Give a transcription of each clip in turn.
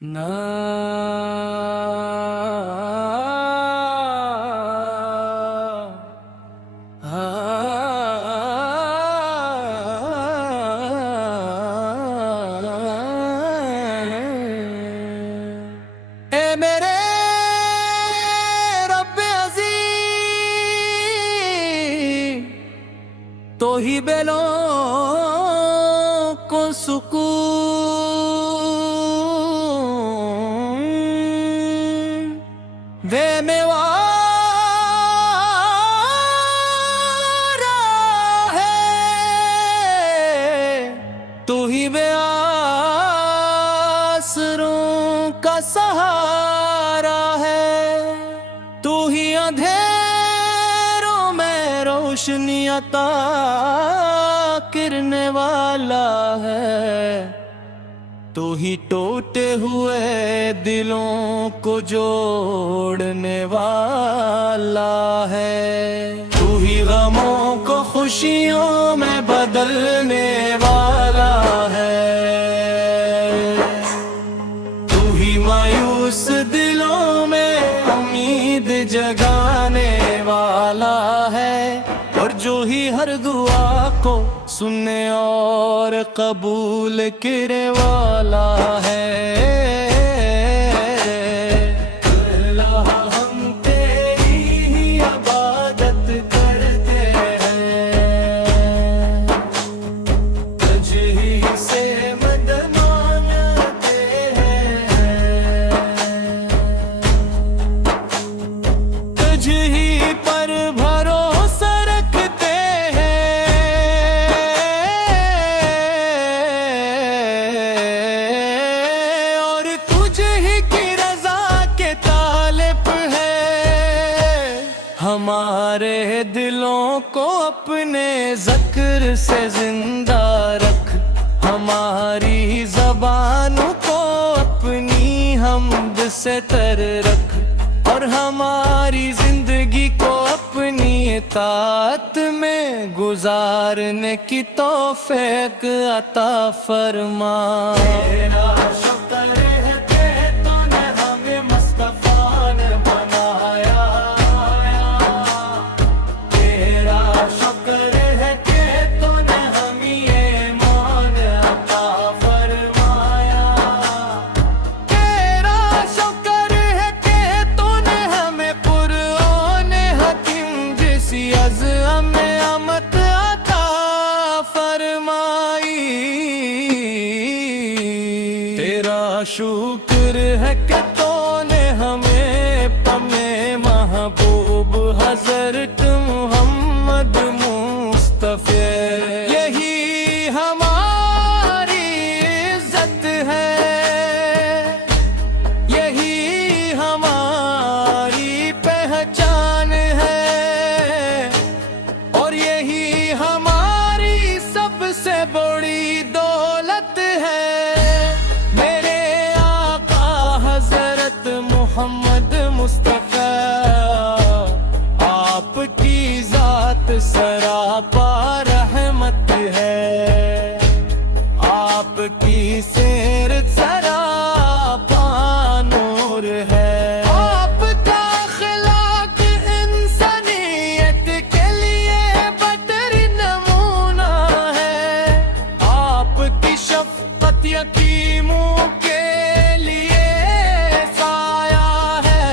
نا اے میرے رب عزیز تو ہی بیلوں کو سکون دے میوارا ہے، تو ہی بے آسروں کا سہارا ہے، تو ہی اندھیروں میں روشنی عطا کرنے والا ہے، تو ہی ٹوٹے ہوئے دلوں کو جوڑنے والا ہے، تو ہی غموں کو خوشیوں میں بدلنے والا ہے، تو ہی مایوس دلوں میں امید جگانے والا ہے، اور جو ہی ہر دعا کو سننے اور قبول کرنے والا ہے۔ اللہ ہم تیری ہی عبادت کرتے ہیں، تجھ ہی سے مدد مانگتے ہیں، تجھ ہی پر بھروسہ رکھتے ہمارے دلوں کو اپنے ذکر سے زندہ رکھ، ہماری زبانوں کو اپنی حمد سے تر رکھ، اور ہماری زندگی کو اپنی اطاعت میں گزارنے کی توفیق عطا فرما۔ تیرا شکر ہے کہ تو نے ہمیں مصطفیٰ نے بنایا، شکر ہے کہ تو نے ہمیں ایمان عطا فرمایا، تیرا شکر ہے کہ تو نے ہمیں قرآن حکیم جیسی عظیم نعمت عطا فرمائی، تیرا شکر ہے کہ تو نے ہمیں پمے محبوب حضرت محمد مصطفی، یہی ہماری عزت ہے، یہی ہماری پہچان ہے، اور یہی ہماری سب سے بڑی دولت ہے۔ میرے آقا حضرت محمد مصطفی، آپ کی ذات سراپا رحمت ہے، آپ کی سیرت سراپا نور ہے، آپ کا اخلاق انسانیت کے لیے بہترین نمونہ ہے، آپ کی شفقت یتیموں کے لیے سایہ ہے،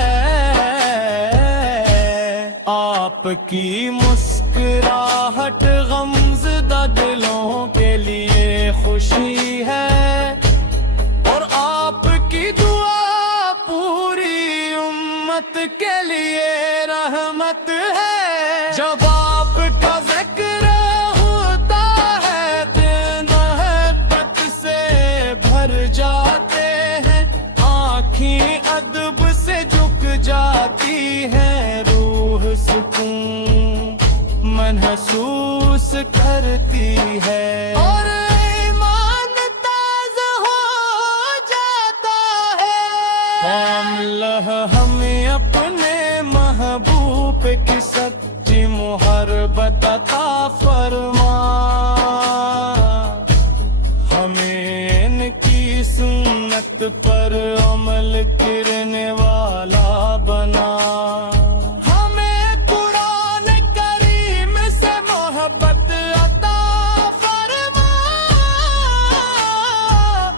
آپ کی مسکراہٹ غمزدہ دلوں کے لیے خوشی ہے، اور آپ کی دعا پوری امت کے لیے رحمت ہے، جب آپ کا ذکر ہوتا ہے دل محبت سے بھر جاتے ہیں، آنکھیں ادب سے جھک جاتی ہیں، روح سکون محسوس کرتی ہے، اور ایمان تازہ ہو جاتا ہے۔ اللہ ہمیں اپنے محبوب کی سچی محبت عطا فرما، ہمیں ان کی سنت پر پر عمل کرنے والا بنا ہمیں قرآن کریم سے محبت عطا فرما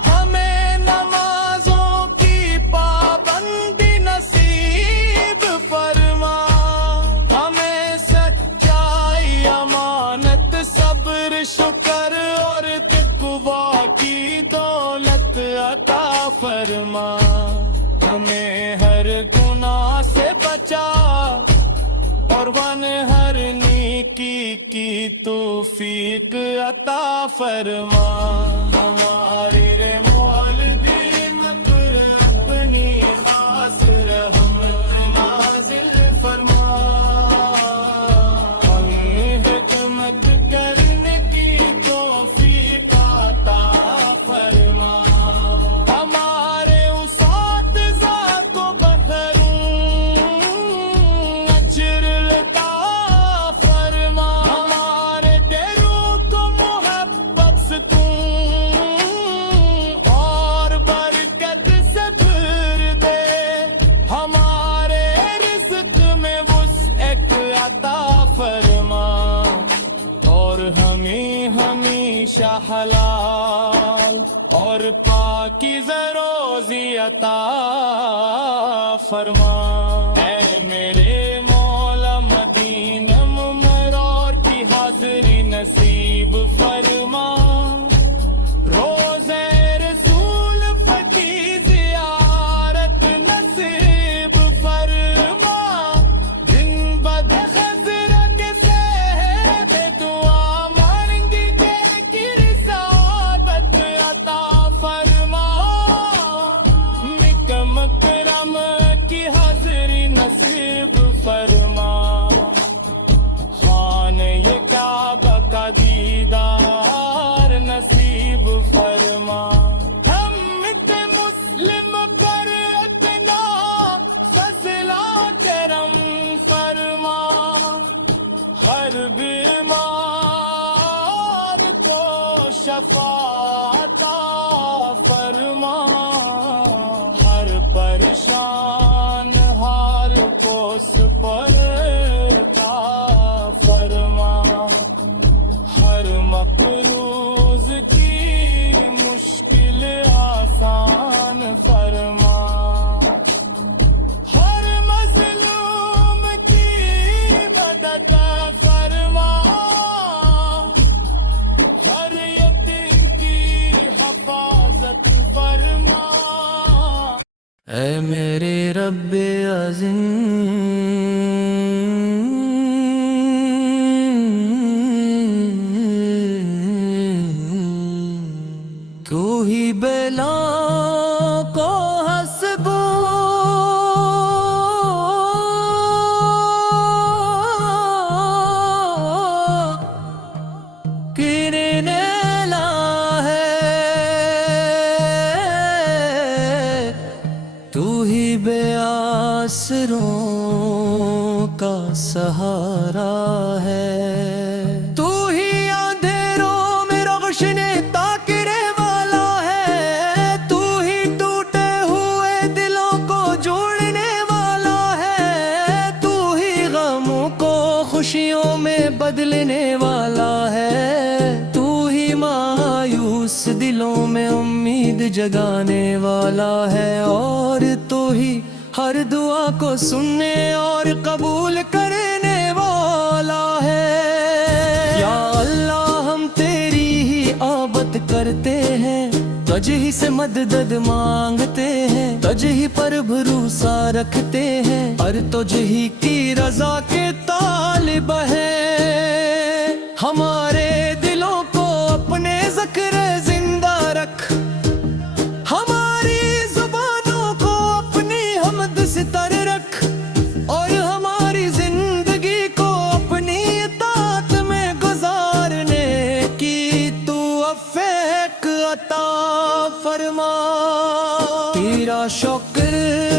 ہمیں نمازوں کی پابندی نصیب فرما ہمیں سچائی امانت صبر شکر اور تقویٰ کی دولت عطا فرما ہمیں ہر گناہ سے بچا اور ہر نیکی کی توفیق عطا فرما ہماری والدین پر اپنی خاص رحمت نازل فرما ہمیں حکمت کرنے کی توفیق عطا فرما ہمارے اساتذہ کو بہترین اجر عطا فرما ہمارے دلوں کو محبت سکون اور برکت سے بھر دے ہمارے رزق میں وسعت عطا فرما اور ہمیں ہمیشہ حلال اور پاکیزہ روزی عطا فرما اے میرے مولا مدینہ منورہ کی حاضری نصیب فرما روزے رسول کی زیارت نصیب فرما دن بد خضرت سے بے دعا مانگی گے کی رسالت عطا فرما مکم کرم کی حاضری نصیب فرما خانہ کعبہ کا دیدار نصیب فرما ہم کے مسلم پر اپنا فضلہ کرم فرما ہر بیمار کو شفا عطا فرما ہر پریشان ہار کو سپر عطا فرما ہر مقروض کی مشکل آسان فرما ہر مظلوم کی مدد فرما ہر یتیم کی حفاظت فرما اے میرے رب عظیم تو ہی بلا کو حسب کرنے لا ہے تو ہی بے آسروں کا سہارا ہے تو ہی اندھیروں میں روشن تاکنے والا ہے تو ہی ٹوٹے ہوئے دلوں کو جوڑنے والا ہے تو ہی غموں کو خوشیوں میں بدلنے والا ہے تو ہی مایوس دلوں میں امید جگانے والا ہے اور تو ہی ہر دعا کو سننے اور قبول کرنے والا ہے یا اللہ ہم تیری ہی عبادت کرتے ہیں تجھ ہی سے مدد مانگتے ہیں تجھ ہی پر بھروسہ رکھتے ہیں اور تجھ ہی کی رضا کے طالب ہیں ہمارے دلوں کو اپنے ذکر زندہ رکھ ہماری زبانوں کو اپنی حمد سے تر رکھ اور ہماری زندگی کو اپنی اطاعت میں گزارنے کی تو توفیق عطا فرما تیرا شکر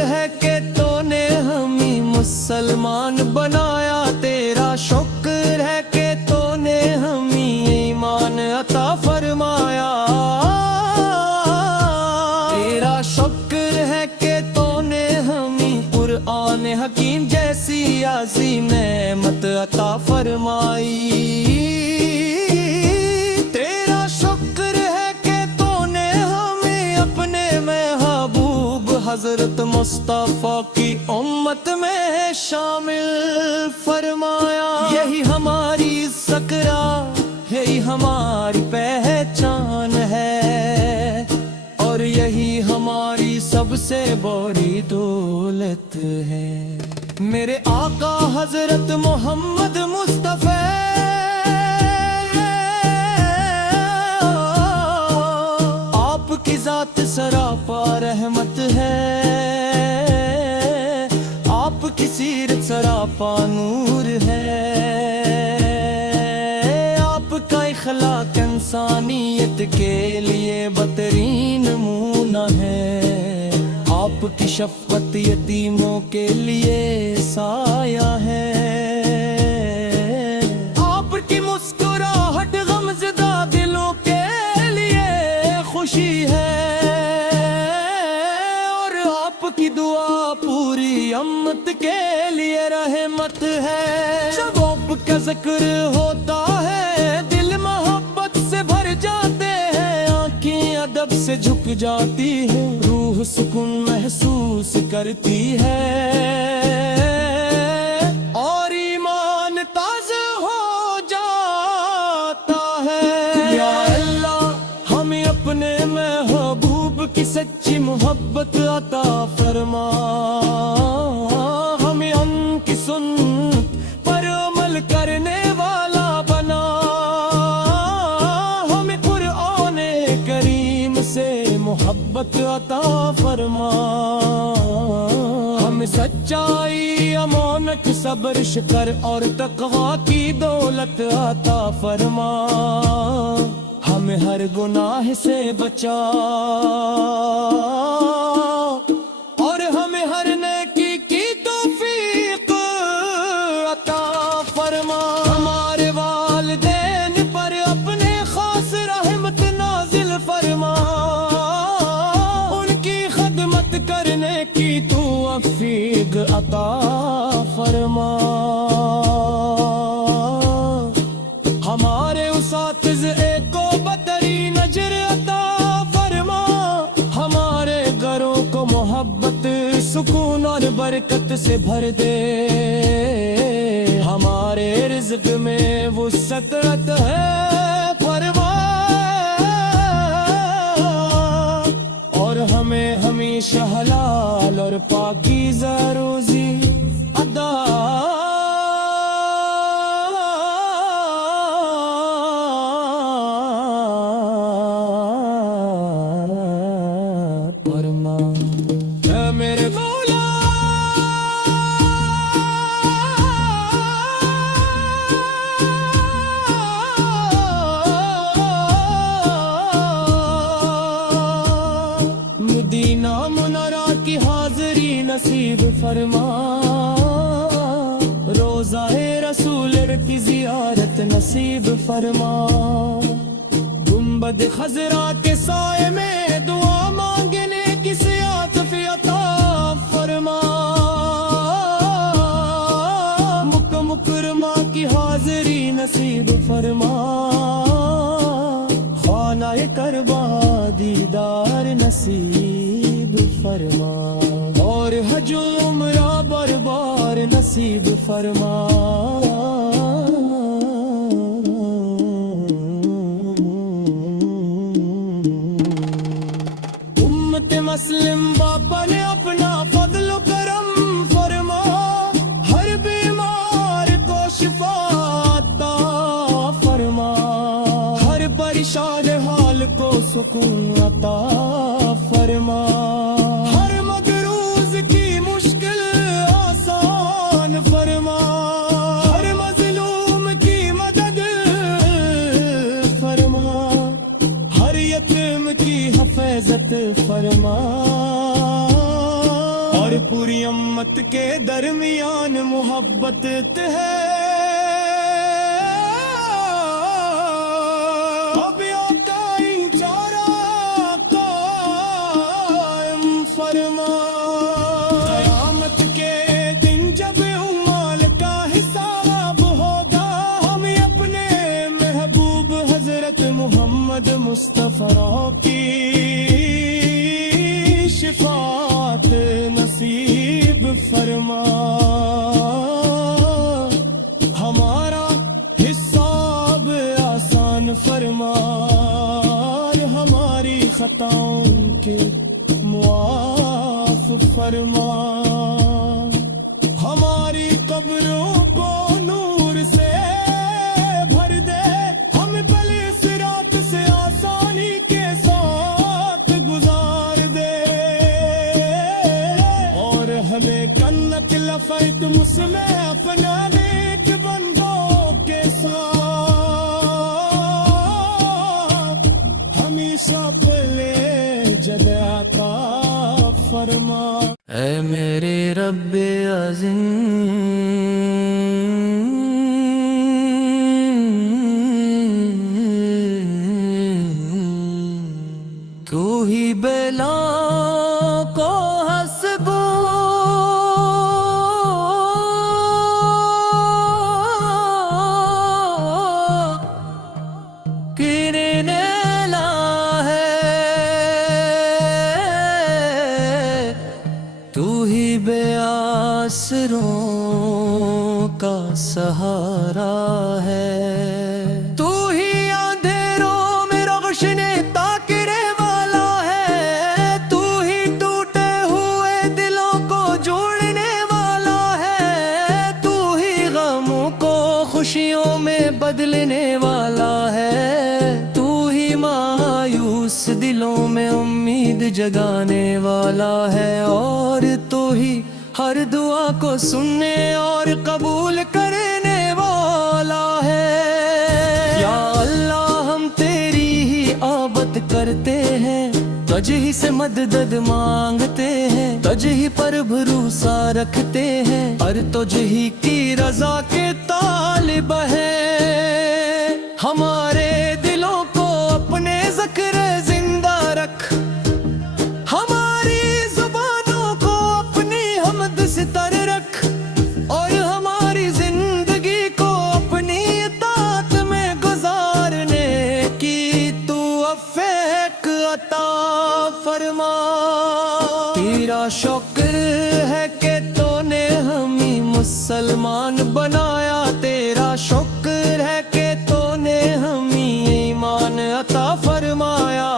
ہے کہ تو نے ہمیں مسلمان بنایا تیرا شکر ہے کہ تو نے ہمیں ایمان عطا فرمایا تیرا شکر عظیم نعمت عطا فرمائی، تیرا شکر ہے کہ تو نے ہمیں اپنے محبوب حضرت مصطفیٰ کی امت میں شامل فرمایا۔ یہی ہماری سکرات، یہی ہماری پہچان ہے، اور یہی ہماری سب سے بڑی دولت ہے۔ میرے آقا حضرت محمد مصطفیٰ آپ کی ذات سراپا رحمت ہے، آپ کی سیرت سراپا نور ہے، آپ کا اخلاق انسانیت کے لیے بہترین نمونہ ہے، آپ کی شفقت یتیموں کے لیے سایہ ہے، آپ کی مسکراہٹ غمزدہ دلوں کے لیے خوشی ہے، اور آپ کی دعا پوری امت کے لیے رحمت ہے۔ جب آپ کا ذکر ہوتا ہے دل محبت سے بھر جاتے ہیں، آنکھیں ادب سے جھک جاتی ہیں، روح سکون محسوس کرتی ہے، اور ایمان تازہ ہو جاتا ہے۔ یا اللہ ہمیں اپنے محبوب کی سچی محبت عطا فرما، ہمیں ان کی سنت پر عمل کرنے والا بنا، ہمیں قرآن کریم سے محبت عطا فرما، ہمیں سچائی امانت صبر شکر اور تقوی کی دولت عطا فرما، ہمیں ہر گناہ سے بچا، اور ہمیں ہر نیکی کی توفیق عطا فرما، ہمارے والدین پر اپنے خاص رحمت نازل فرما، ان کی خدمت کرنے کی توفیق عطا فرما، ہمارے اساتذہ کو بہترین اجر عطا فرما، ہمارے گھروں کو محبت سکون اور برکت سے بھر دے، ہمارے رزق میں وسعت ہے فرما، اور ہمیں ہمیشہ حلال اور پاکیزہ روزی عطا فرما۔ اے میرے مولا مدینہ منورہ کی حاضری نصیب فرما، روضہ رسول کی زیارت نصیب فرما، گنبد خضرا کے سائے میں دعا مانگنے کی سعادت عطا فرما، مکہ مکرمہ کی حاضری نصیب فرما، خانہ کعبہ دیدار نصیب فرما، اور حج و عمرہ بار بار نصیب فرما، امت مسلم باپا نے اپنا فضل و کرم فرما، ہر بیمار کو شفا عطا فرما، ہر پریشان حال کو سکون عطا فرما، ہر مقروض کی مشکل آسان فرما، ہر مظلوم کی مدد فرما، ہر یتیم کی حفاظت فرما، اور پوری امت کے درمیان محبت ہے، اب آقا چارہ قائم فرما، قیامت کے دن جب امال فرما، ہمارا حساب آسان فرما، اور ہماری خطاؤں کے معاف فرما، ہماری قبروں کو نور سے بھر دے، ہم پلے صراط سے آسانی کے ساتھ گزار دے، اور ہمیں کنت لفیت مسلم اپنا نیک بندوں کے ساتھ ہمیشہ پلے جگہ عطا فرما۔ اے میرے رب عظیم، تو ہی بلا کو حسب کرنے لا ہے، تو ہی بے آسروں کا سہارا ہے، تو ہی اندھیروں میں روشنی تاکنے والا ہے، تو ہی ٹوٹے ہوئے دلوں کو جوڑنے والا ہے، تو ہی غموں کو خوشیوں میں بدلنے والا ہے، تو ہی مایوس دلوں میں امید جگانے والا ہے، اور تو ہی ہر دعا کو سننے اور قبول کرنے والا ہے۔ یا اللہ ہم تیری ہی عبادت کرتے ہیں، تجھ ہی سے مدد مانگتے ہیں، تجھ ہی پر بھروسہ رکھتے ہیں، اور تجھ ہی کی رضا کے طالب ہیں، ہمارے دلوں کو اپنے ذکر زندہ رکھ، ہماری زبانوں کو اپنی حمد سے تر رکھ، اور ہماری زندگی کو اپنی اطاعت میں گزارنے کی تو توفیق عطا فرما۔ تیرا شکر ہے کہ تو نے ہمیں مسلمان بنایا، تیرا شکر ہے کہ تو نے ہمیں ایمان عطا فرمایا،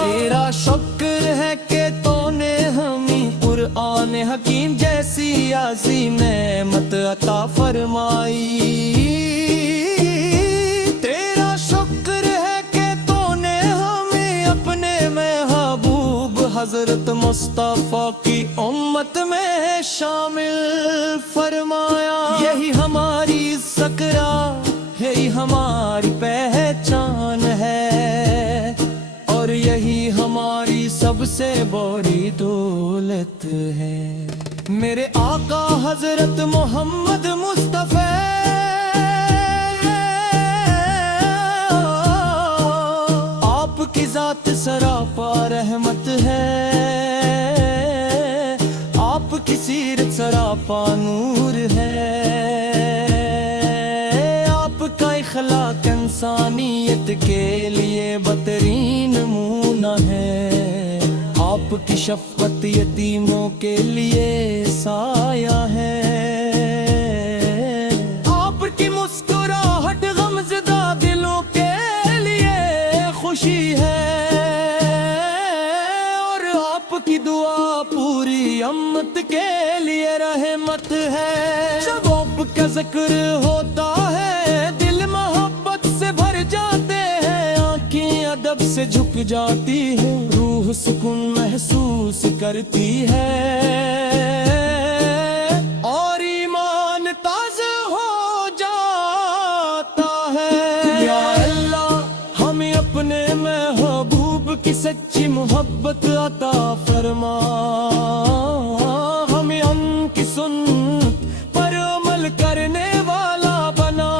تیرا شکر ہے کہ تو نے ہمیں قرآن حکیم جیسی عظیم نعمت عطا فرمائی، تیرا شکر ہے کہ تو نے ہمیں اپنے محبوب حضرت مصطفیٰ کی امت میں شامل فرمایا، یہی ہماری سکرا، یہی ہماری پہچان ہے، اور یہی ہماری سب سے بڑی دولت ہے۔ میرے آقا حضرت محمد مصطفیٰ آپ کی ذات سراپا رحمت ہے، آپ کی سیرت سراپا نور ہے، آپ کا اخلاق انسانیت کے لیے بہترین نمونہ ہے، آپ کی شفقت یتیموں کے لیے سایہ ہے، آپ کی مسکراہٹ غمزدہ دلوں کے لیے خوشی ہے، اور آپ کی دعا پوری امت کے لیے رحمت ہے۔ جب آپ کا ذکر ہوتا ہے دل محبت سے بھر جاتے ہیں، آنکھیں ادب سے جھک جاتی ہے، روح سکون محسوس کرتی ہے، اور ایمان تازہ ہو جاتا ہے۔ یا اللہ ہمیں اپنے محبوب کی سچی محبت عطا فرما، ہمیں ان کی سنت پر عمل کرنے والا بنا،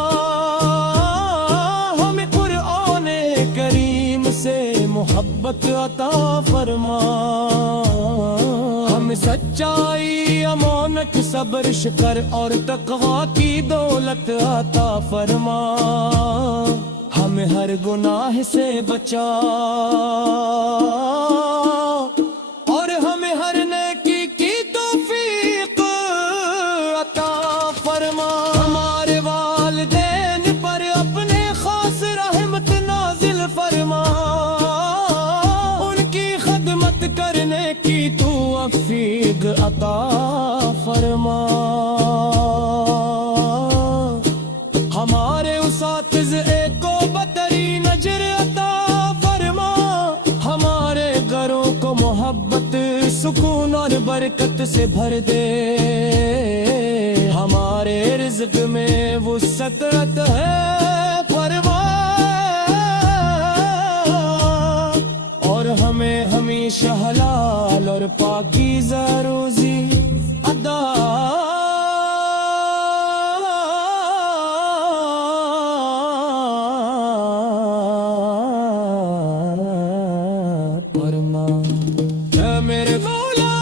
ہمیں قرآن کریم سے محبت عطا فرما، ہمیں سچائی امانت صبر شکر اور تقوی کی دولت عطا فرما، ہمیں ہر گناہ سے بچا، اور ہمیں ہر نیکی عطا فرما، ہمارے اساتذے کو بہترین اجر عطا فرما، ہمارے گھروں کو محبت سکون اور برکت سے بھر دے، ہمارے رزق میں وسعت ہے فرما، اور ہمیں ہمیشہ حلال اور پاکیزہ روزی عطا فرما۔ اے میرے مولا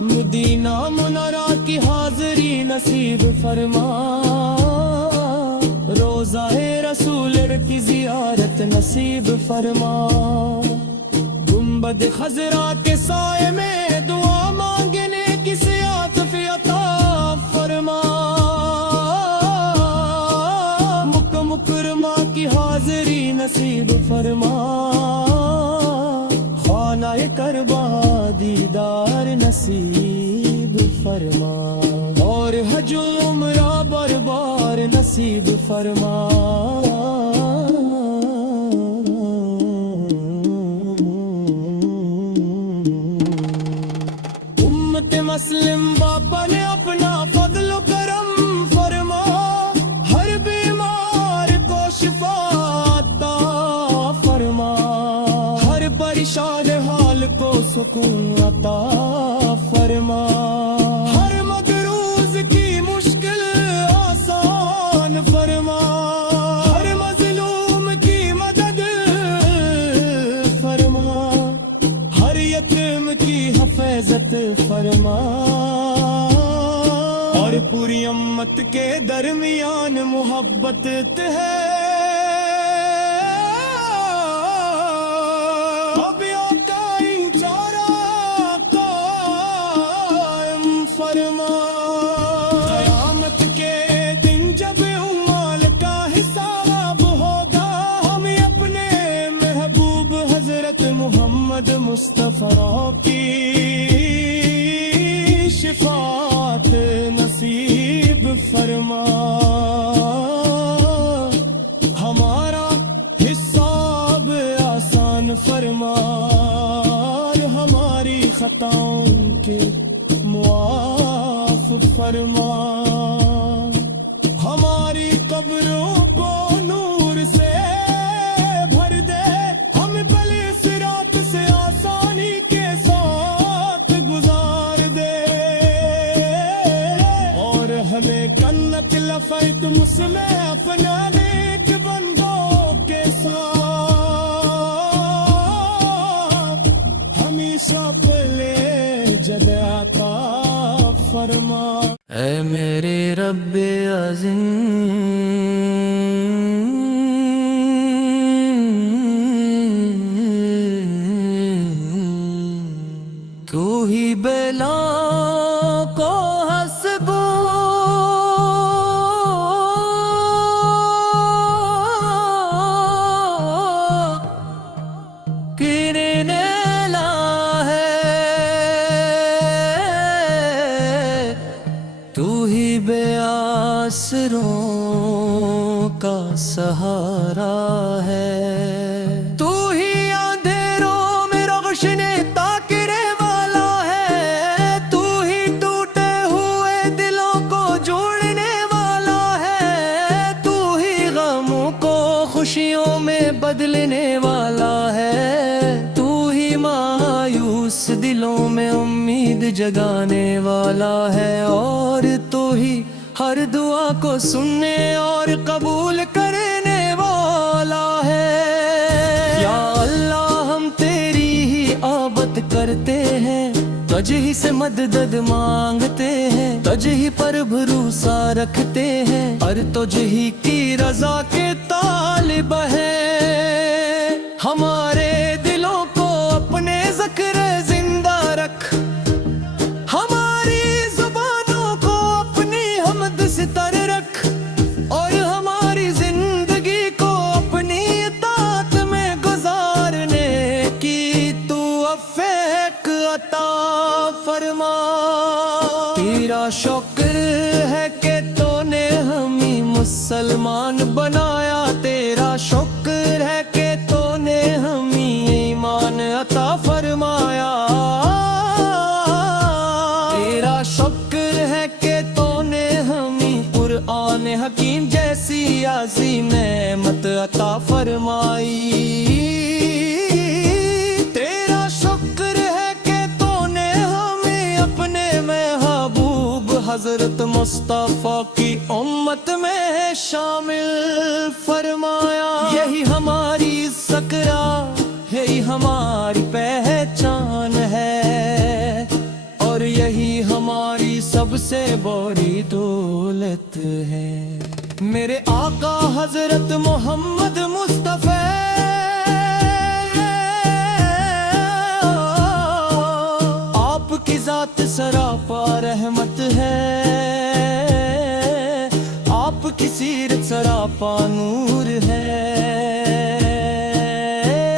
مدینہ منورہ کی حاضری نصیب فرما، روضہ رسول کی زیارت نصیب فرما، گنبد خضرا کے سائے میں دعا مانگنے کی سعادت عطا فرما، مکہ مکرمہ کی حاضری نصیب فرما، خانہ کعبہ دیدار نصیب فرما، اور حج و عمرہ بار بار نصیب فرما۔ امت مسلم باپا نے اپنا فضل و کرم فرما، ہر بیمار کو شفا عطا فرما، ہر پریشان حال کو سکون عطا فرما، ہر مقروض کی مشکل آسان فرما، ہر مظلوم کی مدد فرما، ہر یتیم کی حفاظت فرما، اور پوری امت کے درمیان محبت ہے، اب آقا چارہ قائم فرما، قیامت کے دن جب اعمال کا حساب ہوگا، ہم اپنے محبوب حضرت محمد مصطفیٰ کی شفاعت نصیب فرما، ہمارا حساب آسان فرما، اور ہماری خطاؤں کے معاف فرما، ہماری قبروں کو نور سے بھر دے، ہم پلے صراط سے آسانی کے ساتھ گزار دے، اور ہمیں کنت لفیت مسلم اپنا نیک بندوں کے ساتھ ہمیشہ پلے جد عطا فرما۔ اے میرے رب عظیم، تو ہی بلا کو حسب کرنے لا ہے، تو ہی بے آسروں کا سہارا ہے، تو ہی اندھیروں میں روشنی تاکنے والا ہے، تو ہی ٹوٹے ہوئے دلوں کو جوڑنے والا ہے، تو ہی غموں کو خوشیوں میں بدلنے والا ہے، تو ہی مایوس دلوں میں امید جگانے والا ہے، اور تو ہی ہر دعا کو سننے اور قبول کرنے والا ہے۔ یا اللہ ہم تیری ہی عبادت کرتے ہیں، تجھ ہی سے مدد مانگتے ہیں، تجھ ہی پر بھروسہ رکھتے ہیں، اور تجھ ہی کی رضا کے طالب ہیں، ہمارے دلوں کو اپنے ذکر زندہ رکھ، ہماری زبانوں کو اپنی حمد سے تر شکر ہے کہ تو نے ہمیں مسلمان بنایا، تیرا شکر ہے کہ تو نے ہمیں ایمان عطا فرمایا، تیرا شکر ہے کہ تو نے ہمیں قرآن حکیم جیسی عظیم نعمت عطا فرمائی، تیرا شکر ہے کہ تو نے ہمیں اپنے محبوب حضرت مصطفیٰ کی امت میں شامل فرمایا، یہی ہماری سکرا یہی ہماری پہچان ہے، اور یہی ہماری سب سے بڑی دولت ہے۔ میرے آقا حضرت محمد مصطفیٰ آپ کی ذات سراپا رحمت ہے، آپ کی سیرت سراپا نور ہے،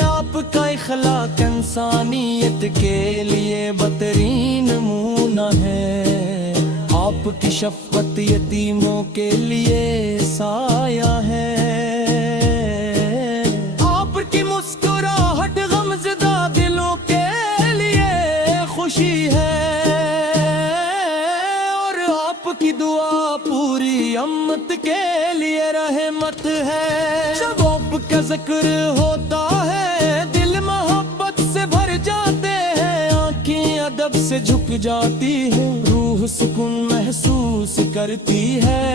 آپ کا اخلاق انسانیت کے لیے بہترین نمونہ ہے، آپ کی شفقت یتیموں کے لیے سایہ ہے، آپ کی مسکراہٹ غمزدہ دلوں کے لیے خوشی ہے، اور آپ کی دعا پوری امت کے لیے رحمت ہے۔ جب آپ کا ذکر ہوتا ہے دل محبت سے بھر جاتے ہیں، آنکھیں ادب سے جھک جاتی ہے، روح سکون محسوس کرتی ہے،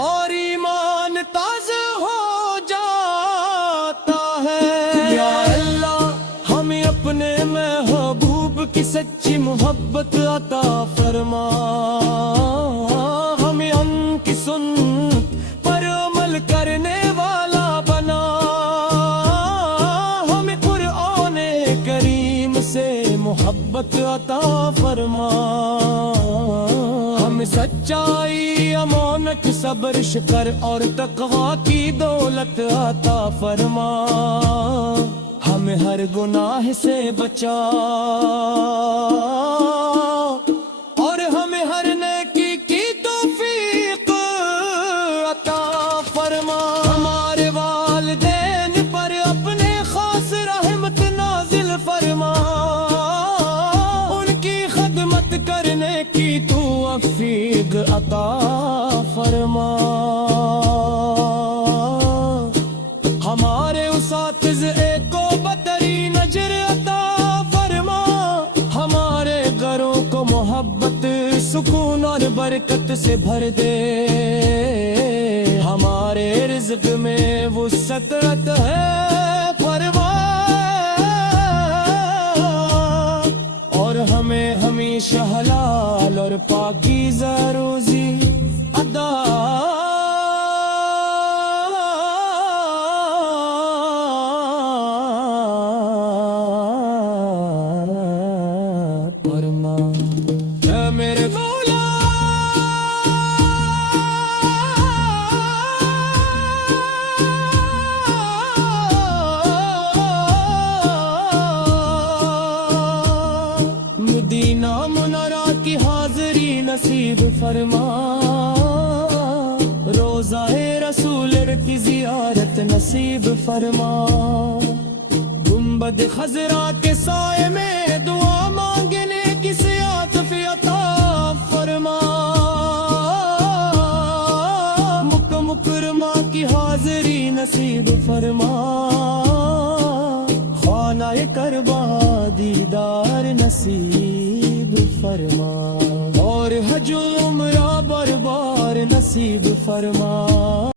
اور ایمان تازہ ہو جاتا ہے۔ یا اللہ ہمیں اپنے محبوب کی سچی محبت عطا فرما، ہمیں ان کی سنت پر عمل کرنے والا بنا، ہمیں قرآن کریم سے محبت عطا فرما، ہمیں سچائی امانت صبر شکر اور تقوی کی دولت عطا فرما، ہمیں ہر گناہ سے بچا، اور ہمیں ہر نیکی کی توفیق عطا فرما، ہمارے والدین پر اپنے خاص رحمت نازل فرما، ان کی خدمت کرنے کی توفیق عطا فرما، ہمارے اساتذہ کو بہترین اجر عطا فرما، ہمارے گھروں کو محبت سکون اور برکت سے بھر دے، ہمارے رزق میں وسعت ہے فرما، اور ہمیں ہمیشہ حلال اور پاکیزہ روزی عطا فرما۔ اے میرے مولا مدینہ منورہ کی حاضری نصیب فرما، روضہ رسول کی زیارت نصیب فرما، گنبد خضرا کے سائے میں دعا مانگنے کی سعادت عطا فرما، مکہ مکرمہ کی حاضری نصیب فرما، خانہ کربا دیدار نصیب فرما، اور حج و عمرہ بار بار نصیب فرما۔